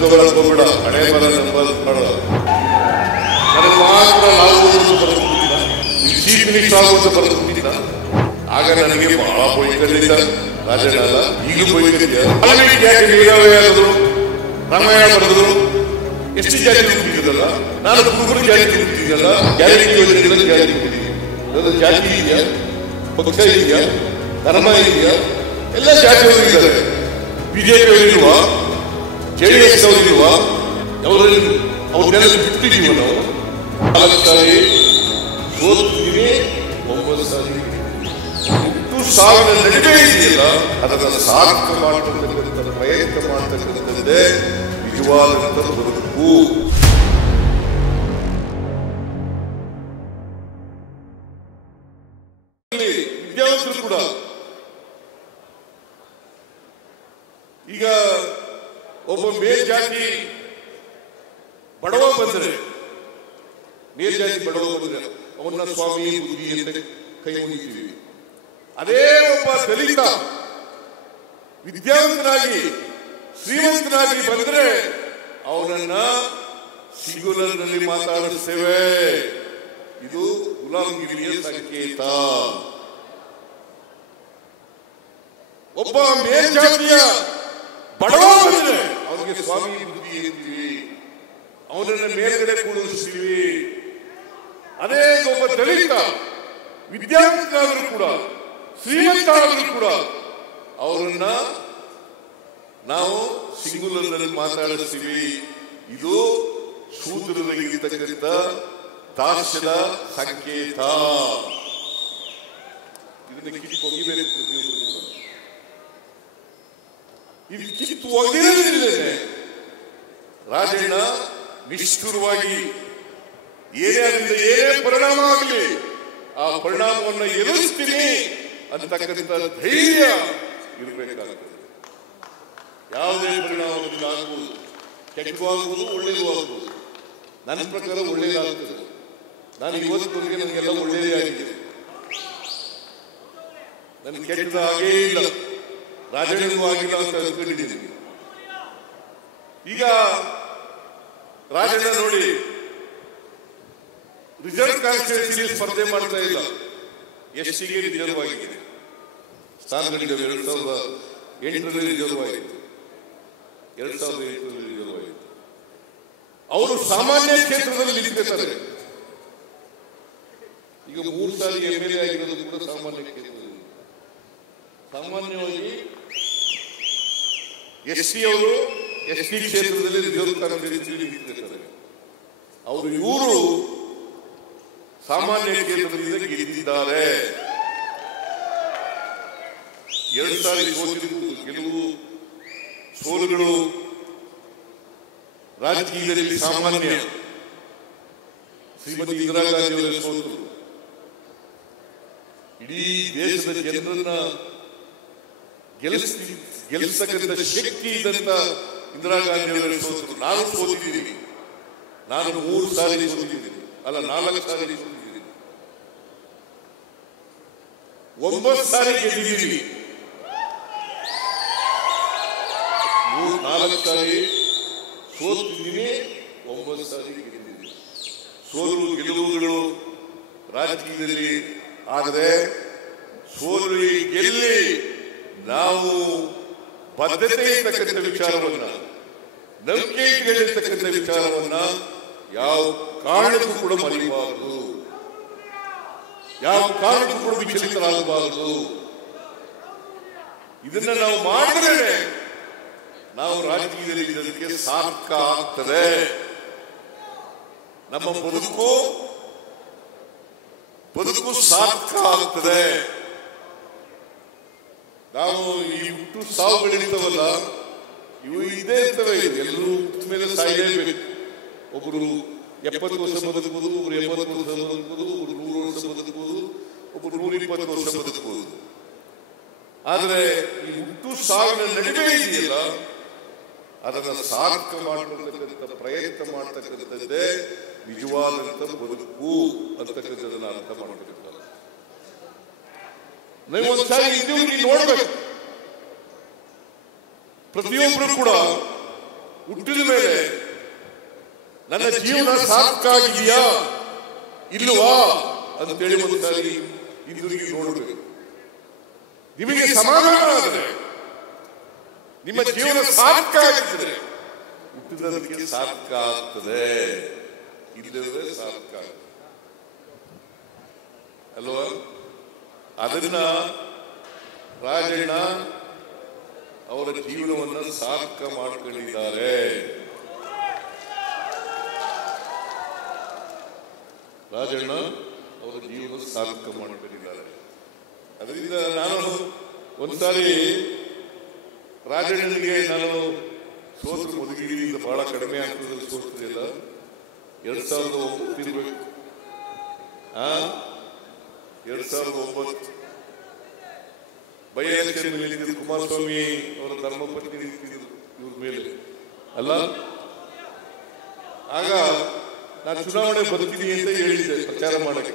ತಗೊಳಕ್ ಹೋಗ್ಬೇಡ, ಹಣೆ ಬರ ನಂಬರ್ ಬೇಡ. ನನಗೆ ಮಾತ್ರ ನಾವು ಬರೆದುಬಿಟ್ಟಿಲ್ಲ, ಚೀಫ್ ಮಿನಿಸ್ಟರ್ ಆಗುವಂತ ಬರೆದುಬಿಟ್ಟಿಲ್ಲ. ಆಗ ನನಗೆ ಬಹಳ ಬೈಕಲ್ಲಿದ್ದ ರಾಜಣ್ಣ, ಈಗಲೂ ಬೈಕಲ್ಲಿದ್ದ. ರಾಮಾಯಣ ಬರೆದ್ರು, ಎಷ್ಟು ಜಾತಿ ಹುಟ್ಟಿದ್ದಲ್ಲ, ನಾನು ಕುರುಬರು ಜಾತಿ ಹುಟ್ಟಿದ್ದಲ್ಲ, ಗ್ಯಾರಂಟಿ ಯೋಜನೆಗಳ ಜಾತಿ ಹುಟ್ಟಿದ್ದೀನಿ. ಜಾತಿ ಇದೆಯಾ, ಪಕ್ಷ ಇದೆಯಾ, ಧರ್ಮ ಇದೆಯಾ? ಎಲ್ಲ ಜಾತಿಯವರು ಇದ್ದಾರೆ. ಬಿಜೆಪಿ ಅವರಿಲ್ವಾ, JDS ಅವರಿಲ್ವಾ? ಅವ್ರನ್ನೆಲ್ಲ ಬಿಟ್ಟಿದ್ದೀವಿ ನಾವು. 4 ಸಾರಿ ಸೋತಿದ್ದೀವಿ, 9 ಸಾರಿ ಸಾವಿರ ನಡುವೆ ಇದೆಯಲ್ಲ, ಅದನ್ನು ಸಾರ್ಥಕ ಮಾಡತಕ್ಕಂಥ ಪ್ರಯತ್ನ ಮಾಡತಕ್ಕಂಥದ್ದೇ ನಿಜವಾದಂಥ ಬದುಕು. ವಿದ್ಯಾವಂತರು ಕೂಡ ಈಗ ಒಬ್ಬ ಮೇಲ್ಜಾತಿ ಬಡವ ಬಂದರೆ, ಮೇಲ್ಜಾತಿ ಬಡವ ಬಂದರೆ ಅವನ್ನ ಸ್ವಾಮಿ ಬುದ್ಧಿ ಅಂತ ಕೈ ಮುಗಿತೀವಿ. ಅದೇ ಒಬ್ಬ ದಲಿತ ವಿದ್ಯಾವಂತನಾಗಿ ಶ್ರೀಮಂತನಾಗಿ ಬಂದರೆ ಅವನನ್ನ ಸಿಂಗುಲರ್ನಲ್ಲಿ ಮಾತಾಡಿಸ್ತೇವೆ. ಇದು ಗುಲಾಮಗಿರಿಯ ಸಂಕೇತ. ಒಬ್ಬ ಮೇಲ್ಜಾತಿಯ ಬಡವ ಬಂದರೆ ಅವನಿಗೆ ಸ್ವಾಮಿ ಬುದ್ಧಿ ಅಂತೀವಿ, ಅವನನ್ನ ಮೇಲ್ಗಡೆ ಕೂಡಿಸ್ತೀವಿ. ಅದೇ ಒಬ್ಬ ದಲಿತ ವಿದ್ಯಾವಂತನಾದರೂ ಕೂಡ ಶ್ರೀಮಂತ ಆದರೂ ಕೂಡ ಅವರನ್ನ ನಾವು ಸಿಂಗುಲರ್ನಲ್ಲಿ ಮಾತಾಡಿಸ್ತೀವಿ. ಇದು ಶೂದ್ರರಿಗಿರ್ತಕ್ಕಂಥ ದಾಸ್ಯದ ಸಂಕೇತ. ಇದನ್ನ ಕಿತ್ತು ಒಗಿಬೇಕು ಪ್ರತಿಯೊಬ್ಬರು. ಇದು ಕಿತ್ತು ಒಗೆದಿರಲಿಲ್ಲೇ ರಾಜಣ್ಣ ನಿಷ್ಠುರವಾಗಿ ಏನೇ ಅದರಿಂದ ಏನೇ ಪರಿಣಾಮ ಆಗಲಿ ಆ ಪರಿಣಾಮವನ್ನು ಎದುರಿಸ್ತೀನಿ ಅಂತಕ್ಕಂಥ ಧೈರ್ಯ ಇರಬೇಕಾಗ್ತದೆ. ಯಾವುದೇ ಪರಿಣಾಮದಿಂದ ಆಗ್ಬೋದು, ಕೆಟ್ಟಗೂ ಆಗ್ಬೋದು, ಒಳ್ಳೇದು ಆಗ್ಬೋದು. ನನ್ನ ಪ್ರಕಾರ ಒಳ್ಳೇದಾಗ್ತದೆ. ನಾನು ಇವತ್ತುವರೆಗೆ ನನಗೆಲ್ಲ ಒಳ್ಳೇದೇ ಆಗಿದೆ, ನನಗೆ ಕೆಟ್ಟದ ಹಾಗೇ ಇಲ್ಲ, ರಾಜಣ್ಣನೂ ಆಗಿಲ್ಲ ಅಂತ ಅಂದ್ಕೊಂಡಿದ್ದೀನಿ. ಈಗ ರಾಜಣ್ಣ ನೋಡಿ, ರಿಸರ್ವ್ ಕಾನ್ಸ್ಟಿಟ್ಯೂನ್ಸಿ ಸ್ಪರ್ಧೆ ಮಾಡ್ತಾ ಇಲ್ಲ, ಎಸ್ಟಿಗೆ ರಿಸರ್ವ್ ಆಗಿದೆ. ಸ್ಥಾನಗಳಿದ್ದಾವೆ. 2008ರಲ್ಲಿ ರಿಸರ್ವ್ ಆಯಿತು, 2008ರಲ್ಲಿ ರಿಸರ್ವ್ ಆಯಿತು. ಅವರು ಸಾಮಾನ್ಯ ಕ್ಷೇತ್ರದಲ್ಲಿ ನಿಂತಿರ್ತಾರೆ. ಈಗ 3 ಸಾರಿ MLA ಆಗಿರೋದು ಕೂಡ ಸಾಮಾನ್ಯ ಕ್ಷೇತ್ರದಲ್ಲಿ. ಸಾಮಾನ್ಯವಾಗಿ ಎಸ್ಟಿ ಅವರು ಎಸ್ಟಿ ಕ್ಷೇತ್ರದಲ್ಲಿ ರಿಸರ್ವ್ ಕಾನ್ಸ್ಟಿಟ್ಯೂನ್ಸಿಯಲ್ಲಿ ನಿಂತಿರ್ತಾರೆ. ಇವರು ಸಾಮಾನ್ಯ ಕ್ಷೇತ್ರದಿಂದ ಗೆದ್ದಿದ್ದಾರೆ. 2 ಸಾರಿ ಸೋತಿರುವುದು, ಗೆಲುವು ಸೋಲುಗಳು ರಾಜಕೀಯದಲ್ಲಿ ಸಾಮಾನ್ಯ. ಶ್ರೀಮತಿ ಇಂದಿರಾ ಗಾಂಧಿ ಅವರ ಸೋತರು. ಇಡೀ ದೇಶದ ಜನರನ್ನ ಗೆಲ್ಲಿಸತಕ್ಕಂಥ ಶಕ್ತಿ ಇದ್ದಂತ ಇಂದಿರಾ ಗಾಂಧಿ ಅವರ ಸೋತರು. ನಾನು ಸೋತಿದ್ದೀನಿ, ನಾನು 3 ಸಾರಿ ಸೋತಿದ್ದೀನಿ, ಅಲ್ಲ 4 ಸಾರಿ ಸೋತಿದ್ದೀನಿ, 9 ಸಾರಿ ಗೆದ್ದಿದ್ದೀನಿ. 4 ಸಾರಿ ಸೋತಿದ್ದೀನಿ, 9 ಸಾರಿ ಗೆದ್ದಿದ್ದೀನಿ. ಸೋಲು ಗೆಲುವುಗಳು ರಾಜಕೀಯದಲ್ಲಿ ಆದರೆ ಸೋಲು ಗೆಲ್ಲಿ ನಾವು ಬದ್ಧತೆ ಇರ್ತಕ್ಕಂಥ ವಿಚಾರವನ್ನ, ನಂಬಿಕೆ ಇಟ್ಟುಕೊಂಡಿರ್ತಕ್ಕಂಥ ವಿಚಾರವನ್ನ ಯಾವ ಕಾರಣಕ್ಕೂ ಕೂಡ ಮರೆಯಬಾರದು, ಯಾವ ಕಾರಣಕ್ಕೂ ಕೂಡ ವಿಚಲಿತರಾಗಬಾರದು. ಇದನ್ನ ನಾವು ಮಾಡಿದ್ರೆ ನಾವು ರಾಜಕೀಯದಲ್ಲಿ ಇದಕ್ಕೆ ಸಾರ್ಥಕ ಆಗ್ತದೆ. ನಮ್ಮ ಬದುಕು ಸಾರ್ಥಕ ಆಗ್ತದೆ. ನಾವು ಈ ಹುಟ್ಟು ಸಾವುಗಳಿರ್ತವಲ್ಲ, ಇವು ಇದೇ ಇರ್ತವೆ. ಎಲ್ಲರೂ ಹುಟ್ಟ ಮೇಲೆ ಸಾಯಲೇಬೇಕು. ಒಬ್ಬರು 70 ವರ್ಷ ಬದುಕಬಹುದು, ಒಬ್ರು 80 ವರ್ಷ ಬದುಕಬಹುದು, ಒಬ್ರು 100 ವರ್ಷ ಬದುಕಬಹುದು, ಒಬ್ರು 120 ವರ್ಷ ಬದುಕಬಹುದು. ಆದರೆ ಈ ಹುಟ್ಟು ಸಾವಿನ ನಡುವೆ ಇದೆಯಲ್ಲ, ಅದನ್ನು ಸಾರ್ಥಕ ಮಾಡತಕ್ಕಂಥ ಪ್ರಯತ್ನ ಮಾಡತಕ್ಕಂಥದ್ದೇ ನಿಜವಾದಂಥ ಬದುಕು ಅಂತಕ್ಕಂಥದ್ದನ್ನು ಅರ್ಥ ಮಾಡತಕ್ಕಂಥ. ನೀವು ಒಂದ್ಸಾರಿ ಇದ್ದೀವಿ ನೋಡ್ಬೇಕು. ಪ್ರತಿಯೊಬ್ಬರು ಕೂಡ ಹುಟ್ಟಿದ ಮೇಲೆ ನನ್ನ ಜೀವನ ಸಾರ್ಥಕಾಗಿದೆಯಾ ಇಲ್ವಾ ಅಂತೇಳಿ ಒಂದ್ಸಾರಿ ಹಿಂದಿರುಗಿ ನೋಡಬೇಕು. ನಿಮಗೆ ಸಮಾಧಾನ ಆದರೆ, ನಿಮ್ಮ ಜೀವನ ಸಾರ್ಥಕ ಆಗಿದ್ರೆ ಹುಟ್ಟಿದದಕ್ಕೆ ಸಾರ್ಥಕ ಆಗ್ತದೆ, ಇಲ್ಲದ್ರೆ ಸಾರ್ಥಕ ಆಗ್ತದೆ ಅಲ್ವಾ? ಅದನ್ನ ರಾಜಣ್ಣ ಅವರ ಜೀವನವನ್ನು ಸಾರ್ಥಕ ಮಾಡ್ಕೊಂಡಿದ್ದಾರೆ. ರಾಜಣ್ಣ ಅವರ ಜೀವನ ಸಾರ್ಥಕ ಮಾಡ್ಕೊಂಡಿದ್ದಾರೆ. ಅದರಿಂದ ನಾನು ಒಂದ್ಸಾರಿ ರಾಜಣ್ಣನಿಗೆ ನಾನು ಸೋತ್ರ ಮಧುಗಿರಿಯಿಂದ ಬಹಳ ಕಡಿಮೆ ಆಗ್ತದೆ, ಸೋತಿಲ್ಲ 2009 ಇರಬೇಕು. 2009 ಬೈ ಎಲೆಕ್ಷನ್ ನಿಂತಿದ್ದು ಕುಮಾರಸ್ವಾಮಿ ಅವರ ಧರ್ಮಪತ್ನಿ ನಿಂತಿದ್ರು ಇವ್ರ ಮೇಲೆ ಅಲ್ಲ. ಆಗ ನಾನು ಚುನಾವಣೆ ಬರ್ತೀನಿ ಅಂತ ಹೇಳಿದ್ದೆ ಪ್ರಚಾರ ಮಾಡಕ್ಕೆ.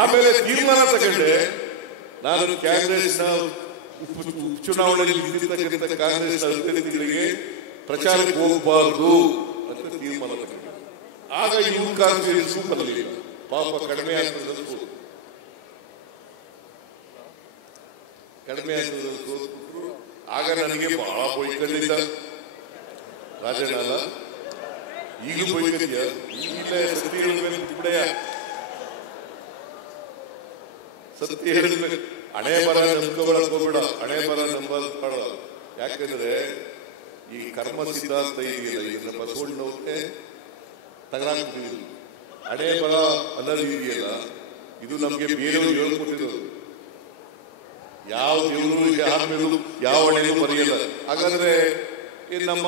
ಆಮೇಲೆ ತೀರ್ಮಾನ ತಗೊಂಡೆ, ನಾನು ಕಾಂಗ್ರೆಸ್ನ ಉಪಚುನಾವಣೆಯಲ್ಲಿ ನಿಂತಿರ್ತಕ್ಕಂಥ ಕಾಂಗ್ರೆಸ್ನ ಅಭ್ಯರ್ಥಿಗಳಿಗೆ ಪ್ರಚಾರಕ್ಕೆ ಹೋಗಬಾರದು ಅಂತ ತೀರ್ಮಾನ ತಗೊಂಡೆ. ಆಗ ಇವ್ರ ಕಾಂಗ್ರೆಸ್ ಬರಲಿಲ್ಲ, ಪಾಪ ಕಡಿಮೆ ಆಗ್ತದೆ, ಕಡಿಮೆ ಆಗ್ತದೆ ಸೋತ್ಬಿಟ್ರು. ಆಗ ನನಗೆ ಬಹಳ ಬೈಕಲ್ಲಿದ್ದ ರಾಜಣ್ಣ ಅಲ್ಲ, ಈಗಲೂ ಬೈಕರಿಯ, ಈಗಿಲ್ಲ ಸತ್ಯ ಹೇಳಿದ್ಮೇಲೆ ಬಿಡಯ, ಸತ್ಯ ಹೇಳಿದ್ಮೇಲೆ ಹಣೆ ಬರ ನಂಬ್ಕೊಳಕ್ ಹೋಗ್ಬೇಡ, ಹಣೆ ಬರ ನಂಬ. ಯಾಕಂದ್ರೆ ಈ ಕರ್ಮ ಸಿದ್ಧಾಂತ ಇದೆಯಲ್ಲ, ಇದನ್ನ ಬಸವಣ್ಣವ್ರಿಗೆ ತಗಲಾಕ್ಬಿಟ್ಟಿದ್ರು. ಹಣೆ ಬರ ಅನ್ನೋದು ಇದೆಯಲ್ಲ, ಇದು ನಮ್ಗೆ ಬೇರೆಯವರು ಹೇಳ್ಕೊಟ್ಟಿರೋದು. ಯಾವ ದೇವರು ಯಾರ ಮೇಲೂ ಯಾವ ಹಣೆಗೂ ಬರೆಯಲ್ಲ. ಹಾಗಾದ್ರೆ ನಮ್ಮ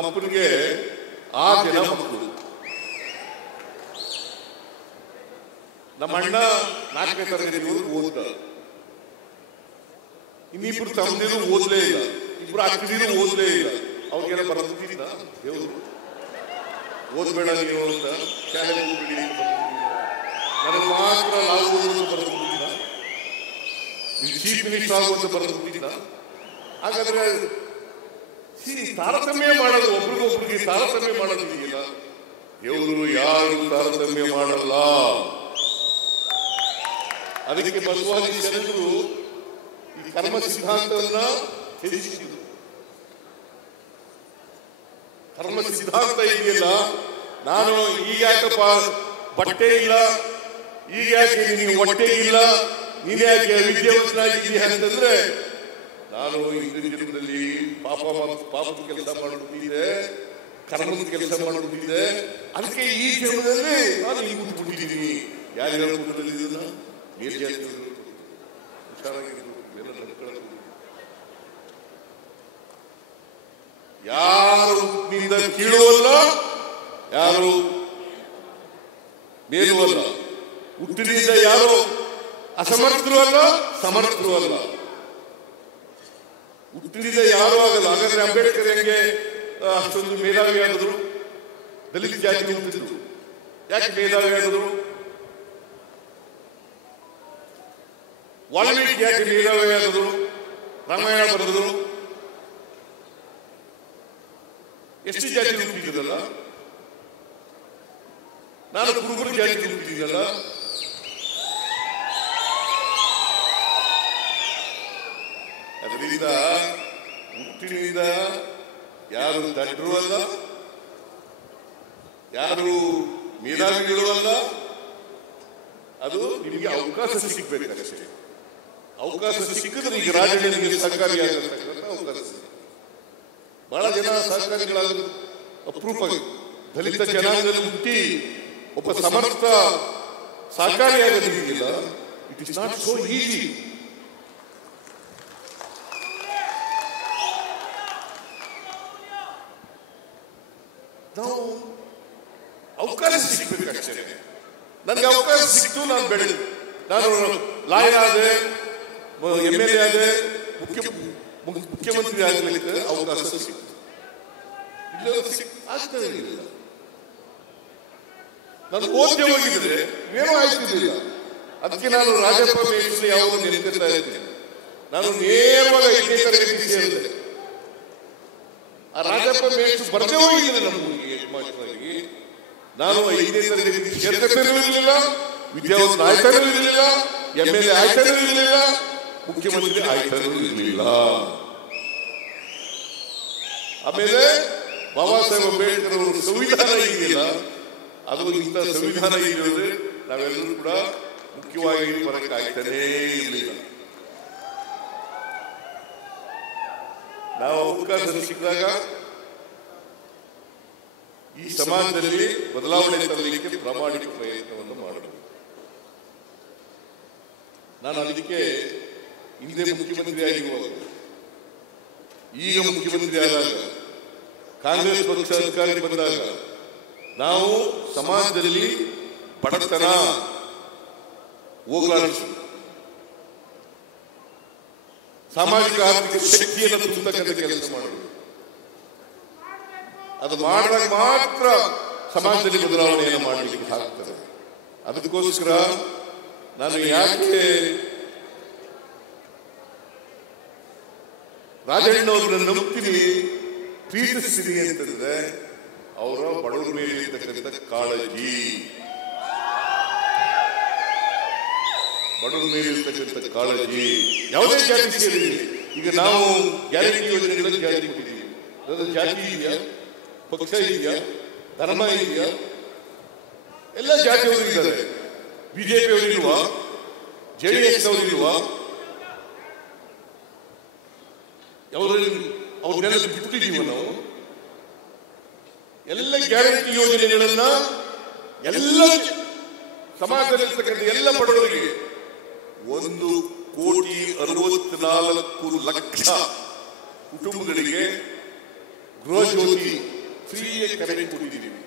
ಅಪ್ಪನಿಗೆ 6 ಜನ ಮಕ್ಕಳು, ನಮ್ಮ ಅಣ್ಣ 4ನೇ ತರಗತಿವರೆಗೂ ಓದ್ದ, ಇನ್ನಿಬ್ರು ತಮ್ಮದಿರು ಓದ್ಲೇ ಇಲ್ಲ, ಇಬ್ರು ಅಕ್ಕದಿರು ಓದ್ಲೇ ಇಲ್ಲ. ಅವ್ರಿಗೆಲ್ಲ ಬರದಿದ್ದ ದೇವರು ಓದ್ಬೇಡ ನೀವು ಅಂತ ಶಾಲೆಗೆ ಹೋಗ್ಬಿಡಿ, ನನಗೆ ಮಾತ್ರ ನಾವು ಓದೋದು ಬರದಿದ್ದ, ಚೀಫ್ ಮಿನಿಸ್ಟರ್ ಆಗುವಂತ ಬರದಿದ್ದ. ಹಾಗಾದ್ರೆ ತಾರತಮ್ಯ ಮಾಡೋದು, ಒಬ್ರಿಗೊಬ್ರಿಗೆ ತಾರತಮ್ಯ ಮಾಡೋದು ಇದೆಯಲ್ಲ, ದೇವರು ಯಾರು ತಾರತಮ್ಯ ಮಾಡಲ್ಲ. ಅದಕ್ಕೆ ಬಸವಾದಿ ಜನರು ಈ ಕರ್ಮ ಸಿದ್ಧಾಂತವನ್ನ ತ್ಯಜಿಸಿದರು. ಕರ್ಮ ಸಿದ್ಧಾಂತ ಇದೆಯಲ್ಲ, ನಾನು ಈಗ ಯಾಕಪ್ಪ ಬಟ್ಟೆ ಇಲ್ಲ, ಈಗ ಯಾಕೆ ನಿನಗೆ ಹೊಟ್ಟೆ ಇಲ್ಲ, ನೀನ್ ಯಾಕೆ ವಿದ್ಯಾವಂತನಾಗಿದ್ದೀಯ ಅಂತಂದ್ರೆ, ನಾನು ಹಿಂದಿನ ಜನ್ಮದಲ್ಲಿ ಪಾಪದ ಕೆಲಸ ಮಾಡುತ್ತಿದ್ದೆ, ಕರ್ಮದ ಕೆಲಸ ಮಾಡುತ್ತಿದ್ದೆ, ಅದಕ್ಕೆ ಈ ಜನ್ಮದಲ್ಲಿ ನಾನು ಈಗ ಹುಟ್ಟುಬಿಟ್ಟಿದ್ದೀನಿ. ಯಾರ್ಯಾರ ಹುಟ್ಟದಲ್ಲಿ ಮೇಲ್ಜಾತಿ ಹುಷಾರಾಗಿರ್ಬೇಕು, ಯಾರು ನಿಂದ ಕೀಳುವಲ್ಲ, ಯಾರು ಮೇಲೂ ಅಲ್ಲ, ಹುಟ್ಟಿನಿಂದ ಯಾರು ಅಸಮರ್ಥರು ಅಲ್ಲ, ಸಮರ್ಥರು ಅಲ್ಲ, ಹುಟ್ಟಿನಿಂದ ಯಾರು ಆಗಲ್ಲ. ಹಾಗಾದ್ರೆ ಅಂಬೇಡ್ಕರ್ ಹೆಂಗೆ ಅಷ್ಟೊಂದು ಮೇಧಾವಿ ಆದರು? ದಲಿತ ಜಾತಿ ಹುಟ್ಟಿದ್ರು, ಯಾಕೆ ಮೇಧಾವಿ ಆದರು? ವಾಲ್ಮೀಕಿ ಯಾಕೆ ಮೇಧಾವಿ ಆದರು? ರಾಮಾಯಣ ಬರೆದರು. ಎಷ್ಟು ಜಾತಿ ಹುಟ್ಟಿದ್ರಲ್ಲ, ನಾನು ಕುರುಬರ ಜಾತಿ ಹುಟ್ಟಿದ್ದಲ್ಲ. ಅದರಿಂದ ಹುಟ್ಟಿನಿಂದ ಯಾರು ದಡ್ರು ಅಲ್ಲ, ಯಾರು ಮೇಧಾವಿಗಳು ಅಲ್ಲ. ಅದು ನಿಮಗೆ ಅವಕಾಶ ಸಿಗ್ಬೇಕಷ್ಟೇ. ಅವಕಾಶ ಸಿಕ್ಕಿದ್ರೆ ಈಗ ರಾಜಕೀಯಕ್ಕೆ ಸಹಕಾರಿಯಾಗಿರ್ತಕ್ಕಂಥ ಅವಕಾಶ. ಬಹಳ ಜನ ಸಹಕಾರಿಗಳಾಗೋದು ಅಪರೂಪ. ದಲಿತ ಜನಾಂಗದಲ್ಲಿ ಹುಟ್ಟಿ ಒಬ್ಬ ಸಮರ್ಥ ಸಹಕಾರಿಯಾಗೋದಿಲ್ಲ. It is not so easy. ನಾವು ಅವಕಾಶ ಸಿಗ್ಬೇಕಷ್ಟೇ. ನನಗೆ ಅವಕಾಶ ಸಿಕ್ತು, ನಾನು ಬೆಳೆದು, ನಾನು ಲಾಯರ್ ಆದೆ, MLA ಆದೆ, ಮುಖ್ಯಮಂತ್ರಿ ಆಗಲಿಕ್ಕೆ ಅವಕಾಶ ಸಿಕ್ತು. ಆಗ್ತದೆ ಇಲ್ಲ. ನಾನು ಓದ್ದೆ ಹೋಗಿದ್ರೆ ಏನೂ ಆಯ್ತಿರ್ಲಿಲ್ಲ. ಅದಕ್ಕೆ ನಾನು ರಾಜಪ್ಪ ಮೇಷ್ಟ್ರು ಯಾವಾಗ ನೆನಪಿಸ್ತಾ ಇರ್ತೀನಿ. ನಾನು ನೇರವಾಗಿ 5ನೇ ತರಗತಿ ಸೇರಿದೆ. ಆ ರಾಜಪ್ಪ ಮೇಷ್ಟ್ರು ಬರದೇ ಹೋಗಿದ್ರೆ ನಮಗೆ ಮಾಸ್ಟರಾಗಿ ನಾನು 5ನೇ ತರಗತಿ ಸೇರ್ಕತೇನೂ ಇರಲಿಲ್ಲ, ವಿದ್ಯಾವಂತ ಆಯ್ತಾನೂ ಇರಲಿಲ್ಲ, MLA ಆಯ್ತಾನೂ ಇರಲಿಲ್ಲ, ಮುಖ್ಯಮಂತ್ರಿ ಆಯ್ತಾನೂ ಇರಲಿಲ್ಲ. ಆಮೇಲೆ ಬಾಬಾ ಸಾಹೇಬ್ ಅಂಬೇಡ್ಕರ್ ಅವರು ಸಂವಿಧಾನ ಇದೆಯಲ್ಲ, ಅದು ಇಂಥ ಸಂವಿಧಾನ ಇರೋದ್ರೆ ನಾವೆಲ್ಲರೂ ಕೂಡ ಮುಖ್ಯವಾಗಿ ಬರಕ್ಕೆ ಆಗ್ತಾನೇ ಇರಲಿಲ್ಲ. ನಾವು ಅವಕಾಶ ಸಿಕ್ಕಿದಾಗ ಈ ಸಮಾಜದಲ್ಲಿ ಬದಲಾವಣೆ ತರಲಿಕ್ಕೆ ಪ್ರಾಮಾಣಿಕ ಪ್ರಯತ್ನವನ್ನು ಮಾಡಬೇಕು. ನಾನು ಅದಕ್ಕೆ ಹಿಂದೆ ಮುಖ್ಯಮಂತ್ರಿ ಆಗಿರುವಾಗ, ಈಗ ಮುಖ್ಯಮಂತ್ರಿ ಆದಾಗ, ಕಾಂಗ್ರೆಸ್ ಪಕ್ಷ ಅಧಿಕಾರಕ್ಕೆ ಬಂದಾಗ ನಾವು ಸಮಾಜದಲ್ಲಿ ಬಡತನ ಹೋಗಲಾಡಿಸಿ ಸಾಮಾಜಿಕ ಆರ್ಥಿಕ ಶಕ್ತಿಯನ್ನು ತುಂಬತಕ್ಕಂಥ ಕೆಲಸ ಮಾಡಬೇಕು. ಅದು ಮಾಡಿದಾಗ ಮಾತ್ರ ಸಮಾಜದಲ್ಲಿ ಬದಲಾವಣೆಯನ್ನು ಮಾಡಲಿಕ್ಕೆ ಆಗ್ತದೆ. ಅದಕ್ಕೋಸ್ಕರ ನಾನು ಯಾಕೆ ರಾಜಣ್ಣವ್ರನ್ನ ನಂಬ್ತೀನಿ, ಪ್ರೀತಿಸ್ತೀನಿ ಅಂತಂದ್ರೆ ಅವರ ಬಡವರ ಮೇಲೆ ಇರ್ತಕ್ಕಂಥ ಕಾಳಜಿ, ಬಡವರ ಮೇಲೆ ಇರ್ತಕ್ಕಂಥ ಕಾಳಜಿ ಯಾವುದೇ ಜಾತಿ ಸೇರಿ. ಈಗ ನಾವು ಗ್ಯಾರಂಟಿ ಯೋಜನೆಗಳನ್ನು ಜಾರಿ ಕೊಟ್ಟಿದ್ದೀವಿ. ಅದರ ಜಾತಿ ಇದೆಯಾ, ಪಕ್ಷ ಇದೆಯಾ, ಧರ್ಮ ಇದೆಯಾ? ಎಲ್ಲ ಜಾತಿಯವರು ಇದ್ದಾರೆ. ಬಿಜೆಪಿ ಅವರು ಇಲ್ವಾ? JDS ಅವರು ಇಲ್ವಾ? ಅವ್ರನ್ನೆಲ್ಲ ಬಿಟ್ಟಿದ್ದೀವಿ ನಾವು. ಎಲ್ಲ ಗ್ಯಾರಂಟಿ ಯೋಜನೆಗಳನ್ನ ಎಲ್ಲ ಸಮಾಜದಲ್ಲಿರ್ತಕ್ಕಂಥ ಎಲ್ಲ ಬಡವರಿಗೆ 1,64,00,000 ಕುಟುಂಬಗಳಿಗೆ ಗೃಹ ಜ್ಯೋತಿ ಫ್ರೀಯಾಗಿ ಕರೆಂಟ್ ಕೊಟ್ಟಿದ್ದೀವಿ.